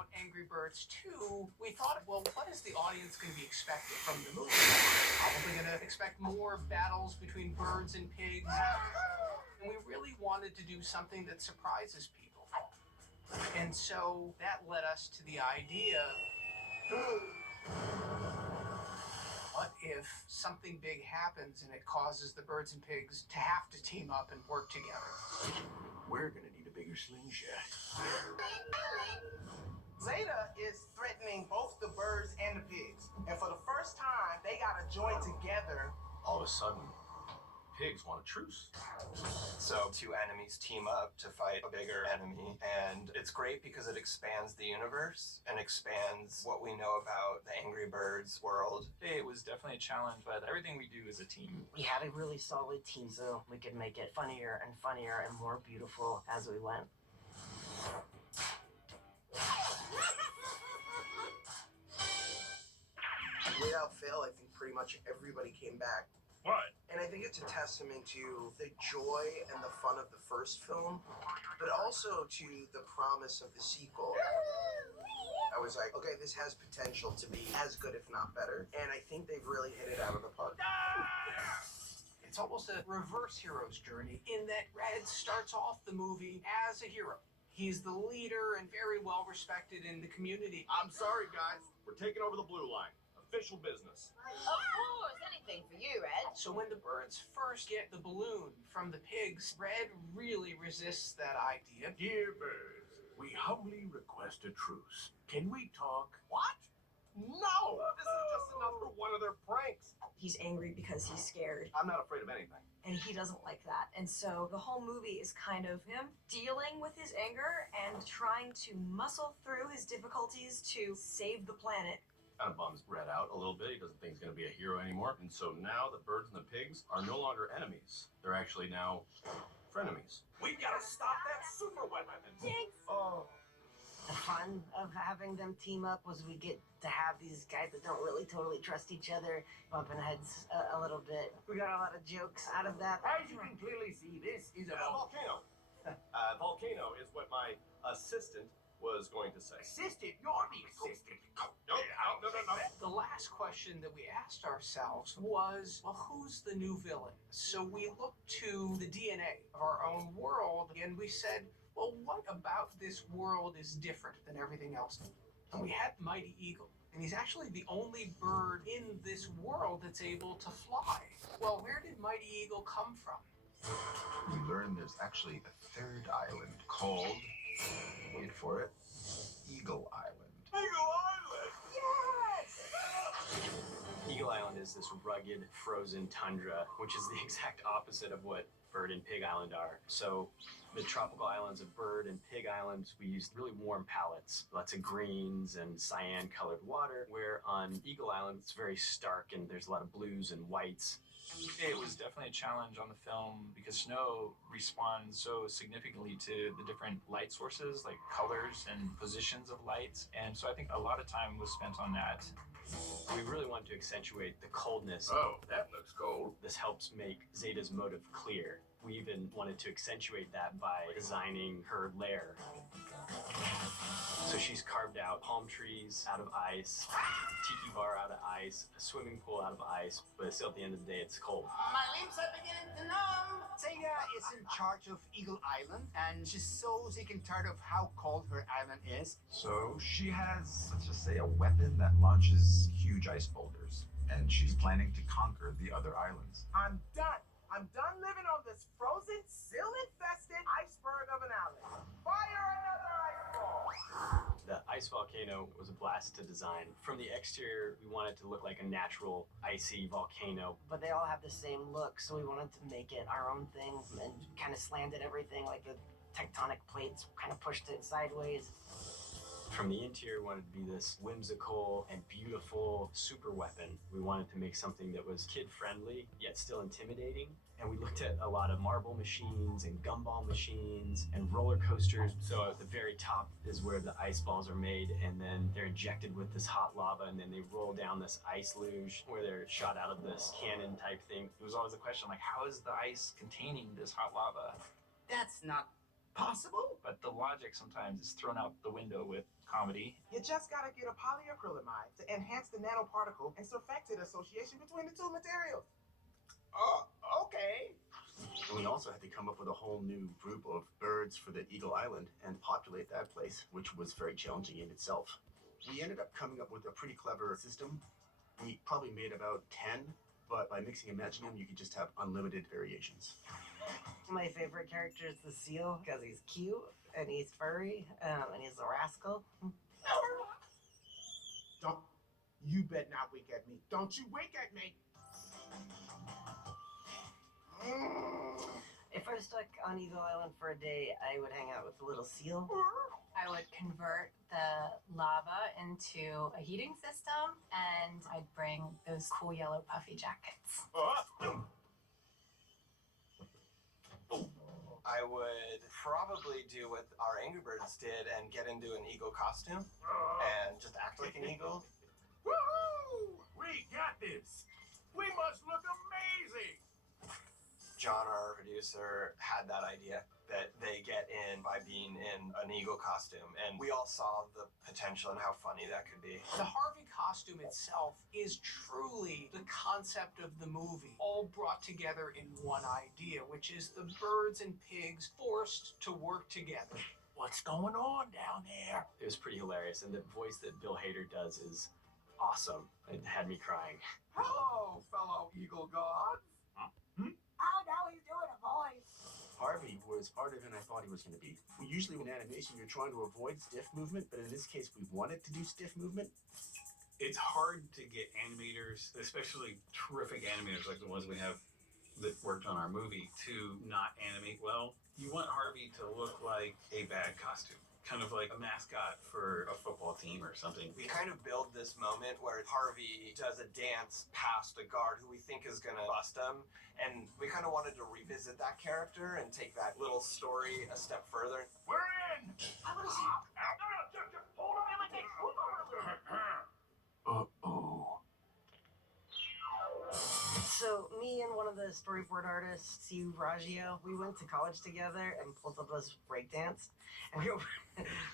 about Angry Birds 2, we thought, well, what is the audience going to be expecting from the movie? Probably going to expect more battles between birds and pigs. And we really wanted to do something that surprises people. And so that led us to the idea, what if something big happens and it causes the birds and pigs to have to team up and work together? We're gonna need a bigger slingshot. Zeta is threatening both the birds and the pigs. And for the first time, they gotta join together. All of a sudden, pigs want a truce. So two enemies team up to fight a bigger enemy, and it's great because it expands the universe and expands what we know about the Angry Birds world. It was definitely a challenge, but everything we do is a team. We had a really solid team, so we could make it funnier and funnier and more beautiful as we went. Without fail, I think pretty much everybody came back. What? And I think it's a testament to the joy and the fun of the first film, but also to the promise of the sequel. I was like, okay, this has potential to be as good, if not better. And I think they've really hit it out of the park. It's almost a reverse hero's journey in that Red starts off the movie as a hero. He's the leader and very well respected in the community. I'm sorry, guys. We're taking over the blue line. Official business. Of course, anything for you, Red. So when the birds first get the balloon from the pigs, Red really resists that idea. Dear birds, we humbly request a truce. Can we talk? What? No! This is just another one of their pranks. He's angry because he's scared, I'm not afraid of anything. and he doesn't like that. And so the whole movie is kind of him dealing with his anger and trying to muscle through his difficulties to save the planet. Kind of bums Red out a little bit. He doesn't think he's going to be a hero anymore. And so now the birds and the pigs are no longer enemies. They're actually now frenemies. We gotta stop that super weapon. Jinx! Oh. The fun of having them team up was we get to have these guys that don't really totally trust each other bumping heads a little bit. We got a lot of jokes out of that. As you can clearly see, this is a volcano. Volcano is what my assistant was going to say. Assistant? You're the assistant. No. The last question that we asked ourselves was, well, who's the new villain? So we looked to the DNA of our own world, and we said, well, what about this world is different than everything else? And we had Mighty Eagle, and he's actually the only bird in this world that's able to fly. Well, where did Mighty Eagle come from? We learned there's actually a third island called, wait for it, Eagle Island. Eagle Island! Eagle Island is this rugged, frozen tundra, which is the exact opposite of what Bird and Pig Island are. So the tropical islands of Bird and Pig Islands, we used really warm palettes, lots of greens and cyan-colored water, where on Eagle Island, it's very stark and there's a lot of blues and whites. It was definitely a challenge on the film because snow responds so significantly to the different light sources, like colors and positions of lights. And so I think a lot of time was spent on that. We really wanted to accentuate the coldness. Oh, that looks cold. This helps make Zeta's motive clear. We even wanted to accentuate that by designing her lair. So she's carved out palm trees out of ice, tiki bar out of ice, a swimming pool out of ice, but still at the end of the day it's cold. My limbs are beginning to numb. Zeta is in charge of Eagle Island, and she's so sick and tired of how cold her island is. So she has, let's just say, a weapon that launches huge ice boulders, and she's planning to conquer the other islands. I'm done. I'm done living on this frozen, sill-infested iceberg of an island. Fire another ice ball! The ice volcano was a blast to design. From the exterior, we wanted it to look like a natural, icy volcano. But they all have the same look, so we wanted to make it our own thing and kind of slanted everything like the tectonic plates kind of pushed it sideways. From the interior, we wanted to be this whimsical and beautiful super weapon. We wanted to make something that was kid-friendly, yet still intimidating. And we looked at a lot of marble machines and gumball machines and roller coasters. So at the very top is where the ice balls are made, and then they're injected with this hot lava, and then they roll down this ice luge where they're shot out of this cannon type thing. It was always a question, like, how is the ice containing this hot lava? That's not Possible? But the logic sometimes is thrown out the window with comedy. You just gotta get a polyacrylamide to enhance the nanoparticle and surfactant association between the two materials. Okay. And we also had to come up with a whole new group of birds for the Eagle Island and populate that place, which was very challenging in itself. We ended up coming up with a pretty clever system. We probably made about 10, but by mixing and matching them, you could just have unlimited variations. My favorite character is the seal because he's cute and he's furry and he's a rascal. Don't. You bet not wink at me. Don't you wink at me. If I was stuck on Eagle Island for a day, I would hang out with the little seal. I would convert the lava into a heating system, and I'd bring those cool yellow puffy jackets. I would probably do what our Angry Birds did and get into an eagle costume and just act like an eagle. Woohoo! We got this! We must look amazing! John, our producer, had that idea that they get in by being in an eagle costume, and we all saw the potential and how funny that could be. The Harvey costume itself is truly the concept of the movie, all brought together in one idea, which is the birds and pigs forced to work together. What's going on down there? It was pretty hilarious, and the voice that Bill Hader does is awesome. It had me crying. Hello, fellow eagle gods! Oh, now he's doing a voice. Harvey was harder than I thought he was going to be. Usually in animation, you're trying to avoid stiff movement, but in this case, we wanted to do stiff movement. It's hard to get animators, especially terrific animators like the ones we have that worked on our movie, to not animate well. You want Harvey to look like a bad costume, kind of like a mascot for a football team or something. We kind of build this moment where Harvey does a dance past a guard who we think is going to bust him, and we kind of wanted to revisit that character and take that little story a step further. We're in! I want to see. Hold on! Uh-oh. So me and one of the storyboard artists, Steve Raggio, we went to college together and both of us breakdanced. And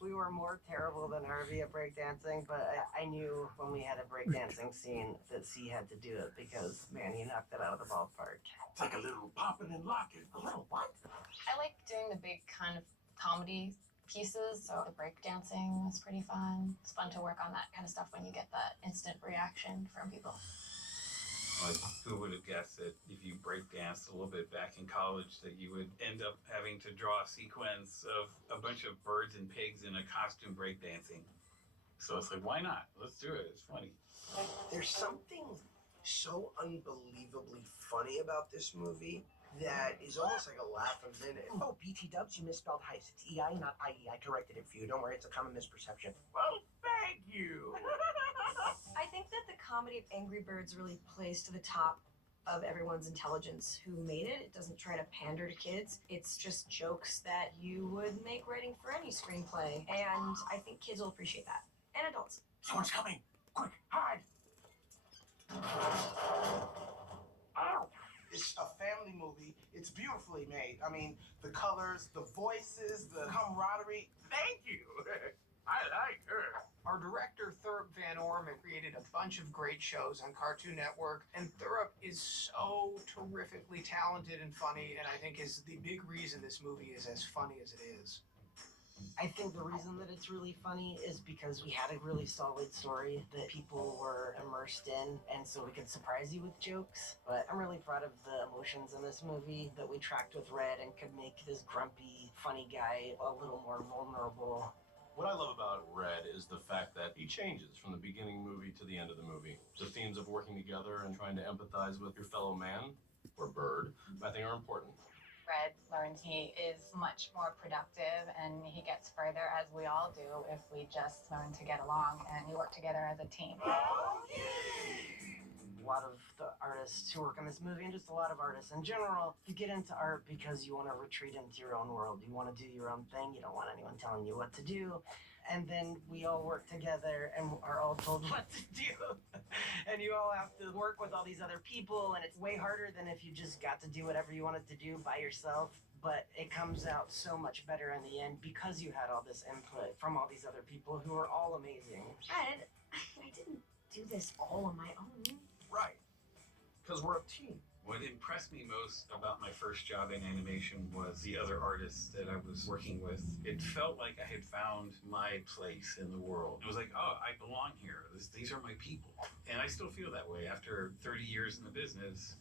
we were more terrible than Harvey at breakdancing, but I knew when we had a breakdancing scene that C had to do it because, man, he knocked it out of the ballpark. It's like a little popping and locking. A little what? I like doing the big kind of comedy pieces, so the breakdancing was pretty fun. It's fun to work on that kind of stuff when you get that instant reaction from people. Like, who would have guessed that if you breakdanced a little bit back in college that you would end up having to draw a sequence of a bunch of birds and pigs in a costume breakdancing? So it's like, why not? Let's do it. It's funny. There's something so unbelievably funny about this movie that is almost like a laugh a minute. Oh, BT dubs, you misspelled heist. It's EI, not IE. I corrected it for you. Don't worry, it's a common misperception. Well, thank you! I think that the comedy of Angry Birds really plays to the top of everyone's intelligence who made it. It doesn't try to pander to kids. It's just jokes that you would make writing for any screenplay. And I think kids will appreciate that. And adults. Someone's coming! Quick, hide! It's a family movie. It's beautifully made. I mean, the colors, the voices, the camaraderie. Thank you! I like her. Our director, Thurop Van Orman, created a bunch of great shows on Cartoon Network, and Thurop is so terrifically talented and funny, and I think is the big reason this movie is as funny as it is. I think the reason that it's really funny is because we had a really solid story that people were immersed in, and so we could surprise you with jokes. But I'm really proud of the emotions in this movie that we tracked with Red and could make this grumpy, funny guy a little more vulnerable. What I love about Red is the fact that he changes from the beginning movie to the end of the movie. The themes of working together and trying to empathize with your fellow man, or bird, I think are important. Red learns he is much more productive, and he gets further, as we all do, if we just learn to get along and we work together as a team. A lot of the artists who work on this movie, and just a lot of artists in general, you get into art because you want to retreat into your own world. You want to do your own thing. You don't want anyone telling you what to do. And then we all work together and are all told what to do. And you all have to work with all these other people, and it's way harder than if you just got to do whatever you wanted to do by yourself. but it comes out so much better in the end because you had all this input from all these other people who are all amazing. Fred, I didn't do this all on my own. Right. Because we're a team. What impressed me most about my first job in animation was the other artists that I was working with. It felt like I had found my place in the world. It was like, oh, I belong here. These are my people. And I still feel that way after 30 years in the business.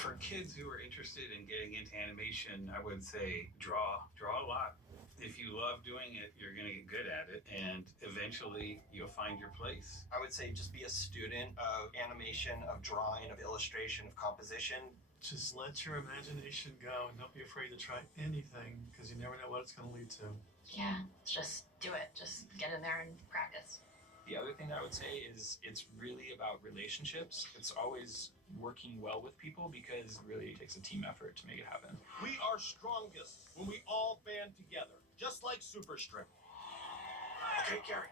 For kids who are interested in getting into animation, I would say draw a lot. If you love doing it, you're going to get good at it, and eventually you'll find your place. I would say just be a student of animation, of drawing, of illustration, of composition. Just let your imagination go and don't be afraid to try anything because you never know what it's going to lead to. Yeah, just do it. Just get in there and practice. The other thing that I would say is it's really about relationships. It's always working well with people because it really takes a team effort to make it happen. We are strongest when we all band together, just like Super Strength. Okay, Gary,